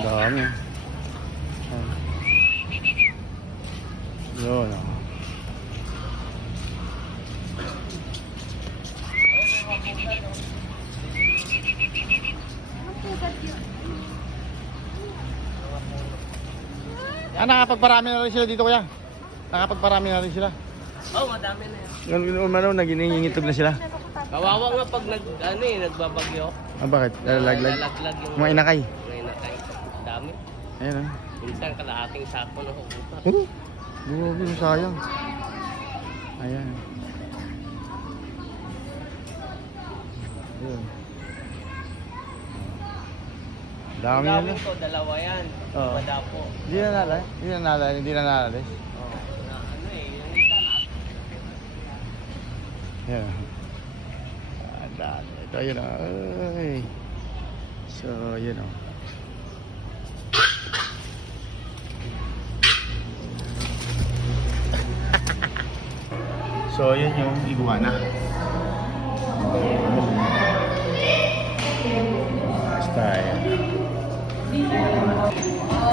Dami. Yun oh. Nakapagparami na rin sila dito kuya. Nakapagparami na rin sila. Oo, madami na yan. Nagingingitog na sila. Kawawa nga pag nagbabagyo. Bakit? Lalaglag? Lalaglag yung Mga inakay. mga inakay. Dami. Ayan oh. Minsan kalahating sako na hukupa. Grabe, sayang. Ayan. Ayan. Dami na Dami ko, dalawa yan. Oo. Madapo. Hindi na nalay. Hindi na nalay. Oo. Na ano eh, yung isa na. Ayan. Ito yun o. Ay. So, yun o. So, yun yung iguana. Style.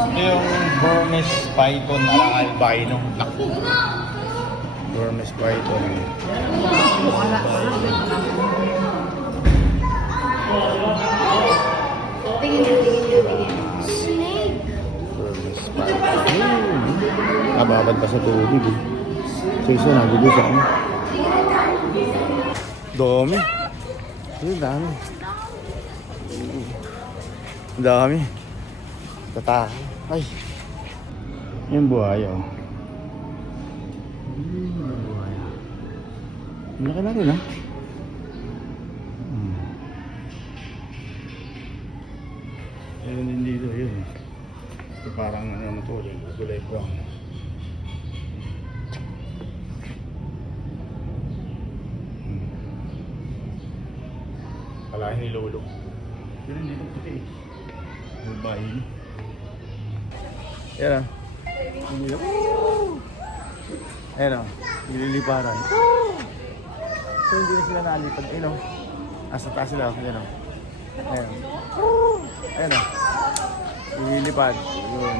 Ito yung Burmese python ala albino. Naku. Burmese python. Snake. Burmese python. Nababad pa sa tubig. So isa nagulo sa ano. Dami. Ayun, dami. Dami. Tata. Ay. Yung buhaya. Laki na rin ha. Ayun din dito yun. Ito parang ano to, kulay brown. Kalahin ni Lolo. Yun dito puti eh. Bulbahin. Yan ah. Ayan o. Nililiparan. So hindi na sila nalipad. Ayun o. Nasa taas sila. Ayan o. Ayan. Ayan o. Nililipad. Yun.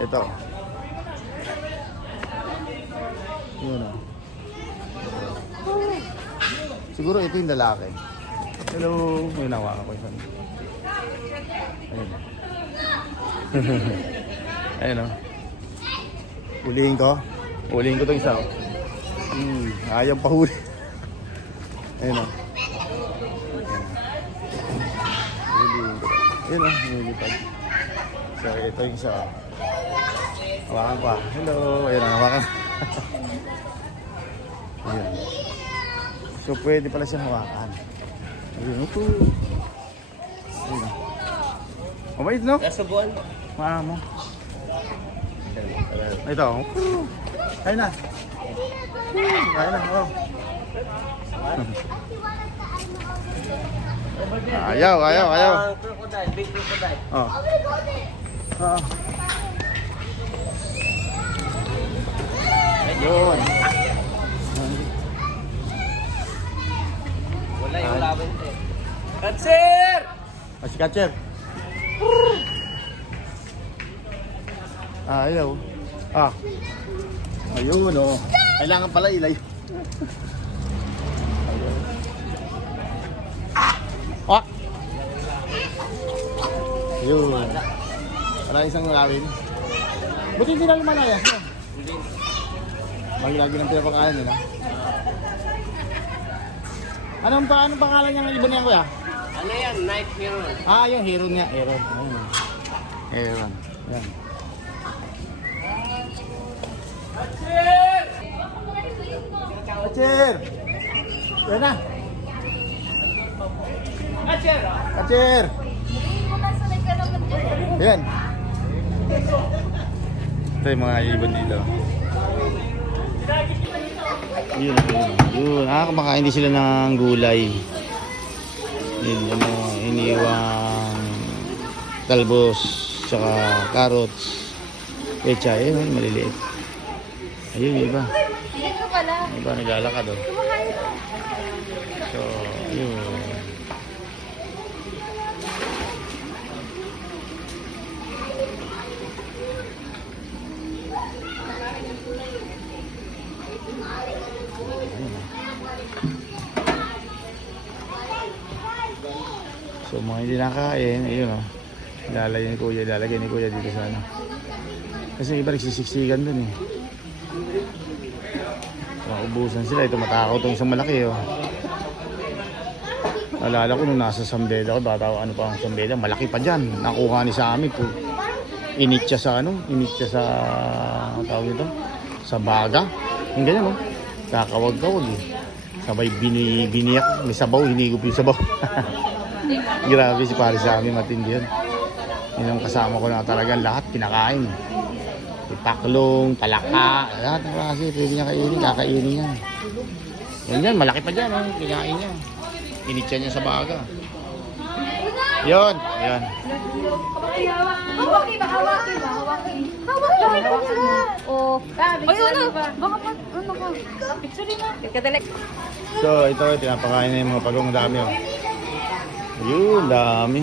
Ito. Yun o. Siguro ito yung lalaki. Hello. May nawakan ko isa. Ayun. Ayun o. Ulihin ko. Ulihin ko itong isa o. Ayaw pa huli. Ayun o. Ulihin ko. Ayun o. Nilipad. So ito yung isa o. Hawakan pa. Hello. Ayun o. Hawakan. Ayun. So pwede pala siyang hawakan. Ayun ito. Ayun. Mabait no? Nasubuan mo. Maamo. Ito. Ayun na. Ayun na. Oh. Ayaw. Crocodile, big crocodile. Oh. Oh. Ayun. Wala yung laban eh. Catcher! Si Catcher. Ayaw. Ayun oh. Kailangan pala ilay. Ayun. Wala isang lawin. Buti hindi na lumalayas no? Lagi ng pinapakalan nila. Anong pangalan niya ng ibon niya kuya? Ano yan? Night Heron. Yung hero niya. Heron. Heron. Yan. Catcher! Yan na. Catcher! Catcher! Yan. Ito yung mga ibon dito. Yun. Kumakain din sila ng gulay. Yun, iniwang talbos, tsaka carrots, pecha, yun, maliliit. Ayun, iba. Iba naglalakad oh. So, yun. So mga hindi nakain, ayun o. Lalagay ni Kuya dito sa ano. Kasi iba nagsisiksikan dun eh. Maubusan sila, ito matakot itong isang malaki oh. Alala ko nung nasa Sambeda ko, bata ano pa ang Sambeda, malaki pa dyan. Nakuha ni sa amin po. Init siya sa ano, ang tawag nito, sa baga. Yung ganyan oh. Kakawag-kawag eh. Sabay biniyak, may sabaw, hinigop yung sabaw. Grabe si pare sa amin, matindi yan. Yun ang kasama ko na talagang lahat pinakain. Paklong, palaka, lahat ng klase, pwede niya kainin, kakainin niya. Yan, malaki pa dyan, oh. Kinain niya. Initya niya sa baga. Yun, yan. Hawaki ba? Oh, ay, ano? Baka ano ka? Picture na. Kadali. So, ito, pinapakain na yung mga pagong dami, oh. Yun, dami.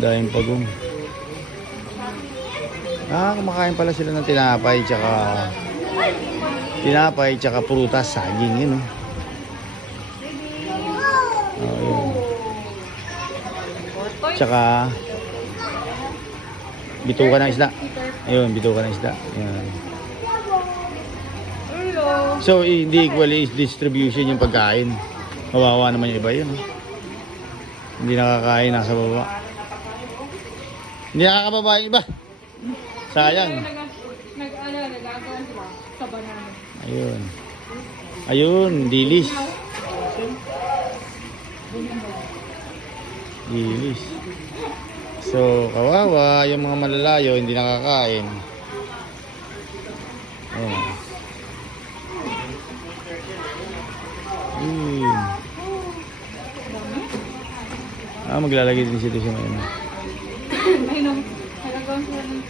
Daming pagong. Kumakain pala sila ng tinapay tsaka prutas, saging yun, oh. Yun. Tsaka bituka ng isda. Ayun, bituka ng isda. Yan. So, hindi equally distribution yung pagkain. Kawawa naman yung iba yun, oh. Hindi nakakain, nasa baba. Hindi nakakababa yung iba. Sayang. Nag-agawan sila sa banana. Ayun. Ayun, dilis. Dilis. So, kawawa, yung mga malalayo hindi nakakain. Ayun. Ayun. Maglalagay din sila sa mga. Ayun, nag-agawan sila ng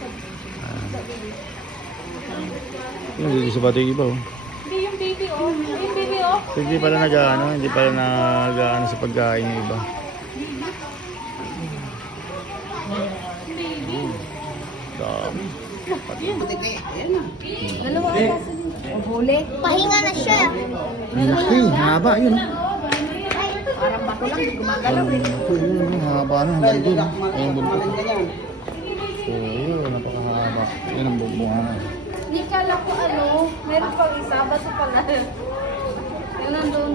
Yung dito sa bato yung iba, oh. Hindi yung baby, oh. Yung baby, oh. So, hindi pala nag-ano sa pagkain yung iba. Dami. Dalawa ang kaso din. Huli. Pahinga na siya. Ang laki, haba yun. Parang bato lang, gumagalaw eh. Ang haba na, hanggang dun. Ayun, buntot. So, yun, napakahaba. Yan ang bubunga na. Hindi kala ko ano, meron pang isa, bato pala. Yun nandun.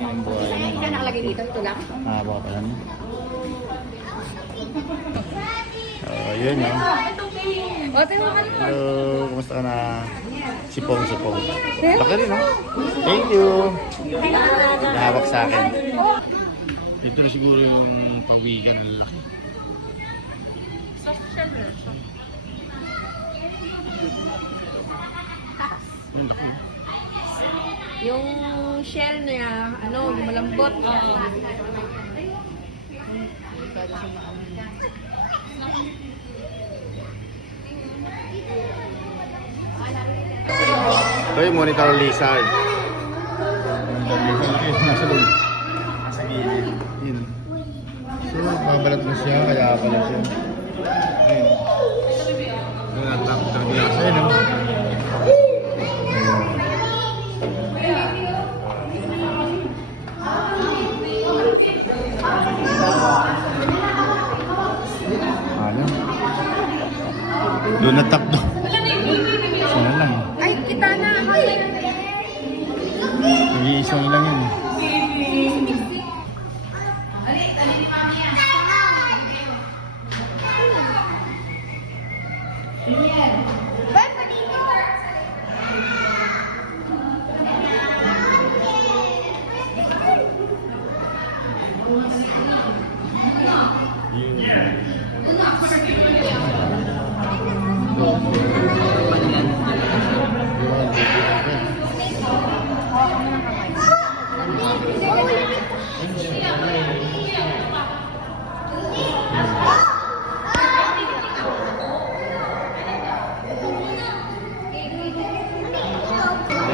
Yan ang buhay na. Hindi ka nakalagay dito, ito lang. Haba pa yan. Yun, no? O, tingnan mo. Hello, kumusta ka na? Sipong. Laki rin, no? Thank you. Nahawak sa akin. Dito na siguro yung pagwigan ng laki. Soft shell. Ang laki. Yung shell niya, ano, malambot. Ito yung monitor lizard. Nasa loob. Nasa gilid. Yun. So, babalat mo siya, kaya pala siya. Ayun. Doon natakot ang glass. Ayun, no? Ano? Doon natakot. Sana lang. Ay, kita na! Ay! Nag-iisa lang yun.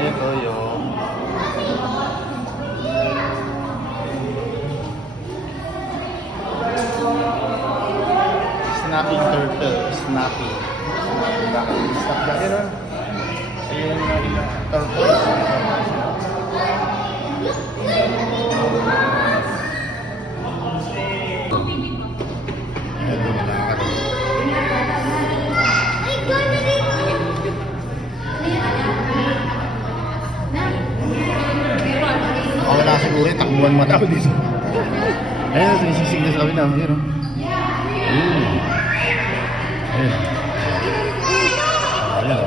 Ito yung snapping turtle. Snapping. Stop ka rin. Ayun na ilang turtles. siguro yung takbuhan mga tao dito. Ayun, sinisig na sa kami na. Ayun, oh. Ayun. Ayun. Ayun. Ayun,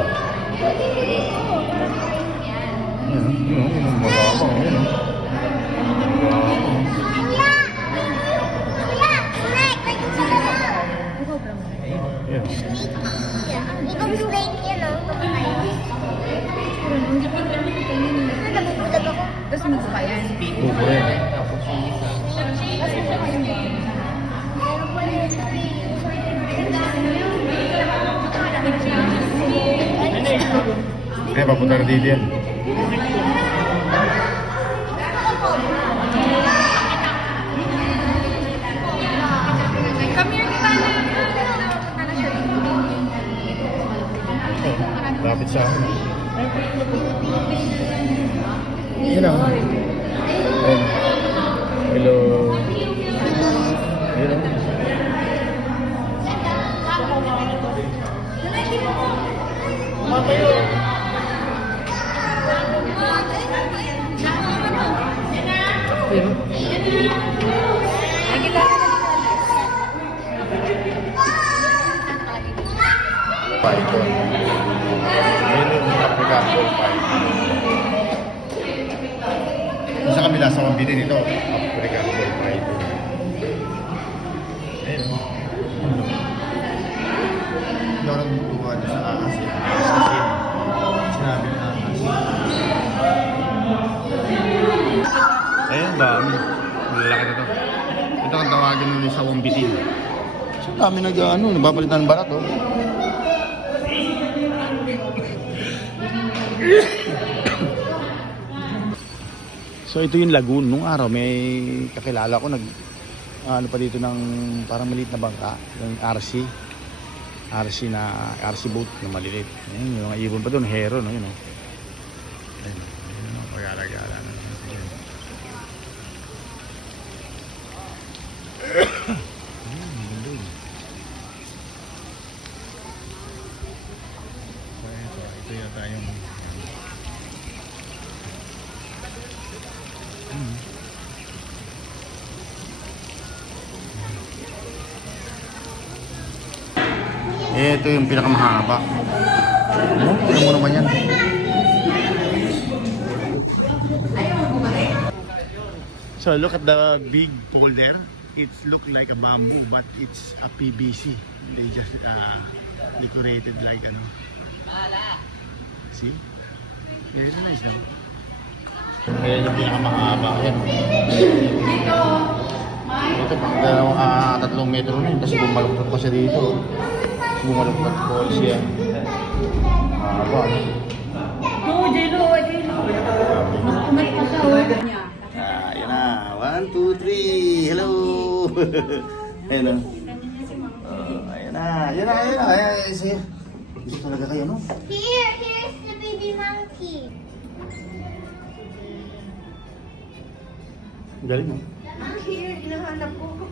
magabang. Ayun, oh. Ayun. Ikaw snake yan, oh. Nabubulog ako. Tapos mo pa yan. Buko rin. Eh, papunta na dito yan. Come here, kita na. Lapit sa akin. Yun o. Hello. Yun o. Python. Ayun yung African Gold Python. Sa kabila sa Mambili nito, African Gold Python. Ayun. Hindi ako nagtutuwa sa ahas. Sinabi na ahas. Ayun, dami. Malalaki na to. Ito ang tawagin nyo sa Wambitin. So dami nababalitan ng barat oh. So ito yung lagoon. Nung araw may kakilala ko ano pa dito ng parang maliit na bangka, yung RC boat na maliliit. Ayun, yung mga ibon pa doon, hero no yun oh. Ayun, ayun, pag-alagala na. Ito yata yung ito yung pinakamahaba. Tignan mo naman yan. So look at the big pole there. It looks like a bamboo but it's a PVC. They just decorated like ano. See? Very nice no? Ayan yung pinakamahaba. Ayan. Ito pang 3 metro na yun. Tapos bumaluktot pa siya dito. Bumaluktot po siya. Mahaba. Oo, Jelo. Kumat pa siya. Ayan na. 1, 2, 3. Hello. Ayan na. Ayan na. Ayan na. Ayan na. Ayan na. Ito talaga kayo no? Here's the baby monkey. Galing no? Here, hinahanap ko.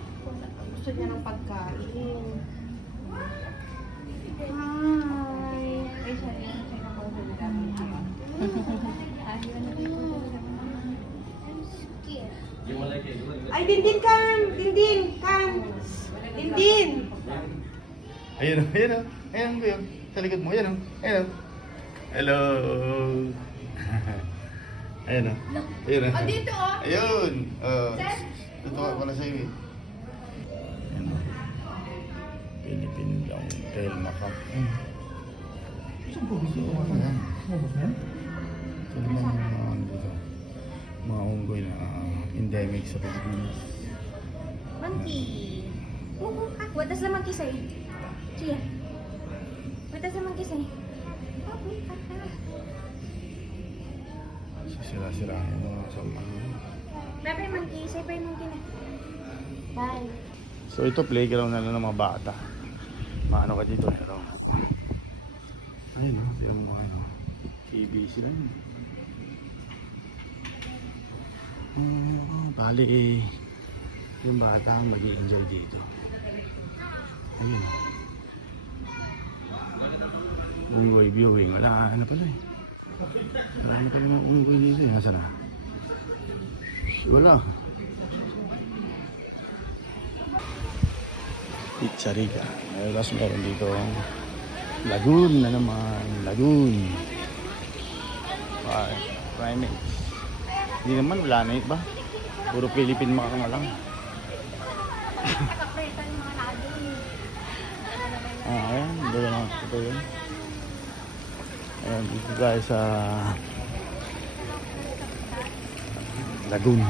Gusto niya ng pagkain. Hi. Ay, siya na po sa Ay, Dindin, come! Dindin, come! Dindin! Ayun o, ayun o. Ayun o, yun. Sa likod mo, ayun o. Ayun o. Hello. Ayun o. Ayun o. Oh, dito oh! Ayun. Tutuwa ko na sa'yo eh. Ayun o. Philippine Longtail Macaque. Saan po gusto ko mga yan? Saan naman yung mga ano dito? Mga unggoy na endemic sa Pilipinas. Monkey. What does the monkey say? Chia. What does the monkey say? Sila-sirahin mga sa mga. Bye-bye monkey. Say bye monkey na. Bye. So ito playground na lang ng mga bata. Maano ka dito? Ayun o, ito yung mga KBC lang. Bali eh, yung bata ang mag-i-enjoy dito. Ayun o. Unggoy viewing. Wala, ano pala eh. Marami pa yung unggoy dito eh. Nasaan na? Wala. Pizzeria. Tapos meron dito Lagoon na naman. Lagoon. Primates. Hindi naman, wala na iba. Puro Philippine mga nga lang. Ayan, doon lang ito yun. Ayan, dito tayo sa Lagoon.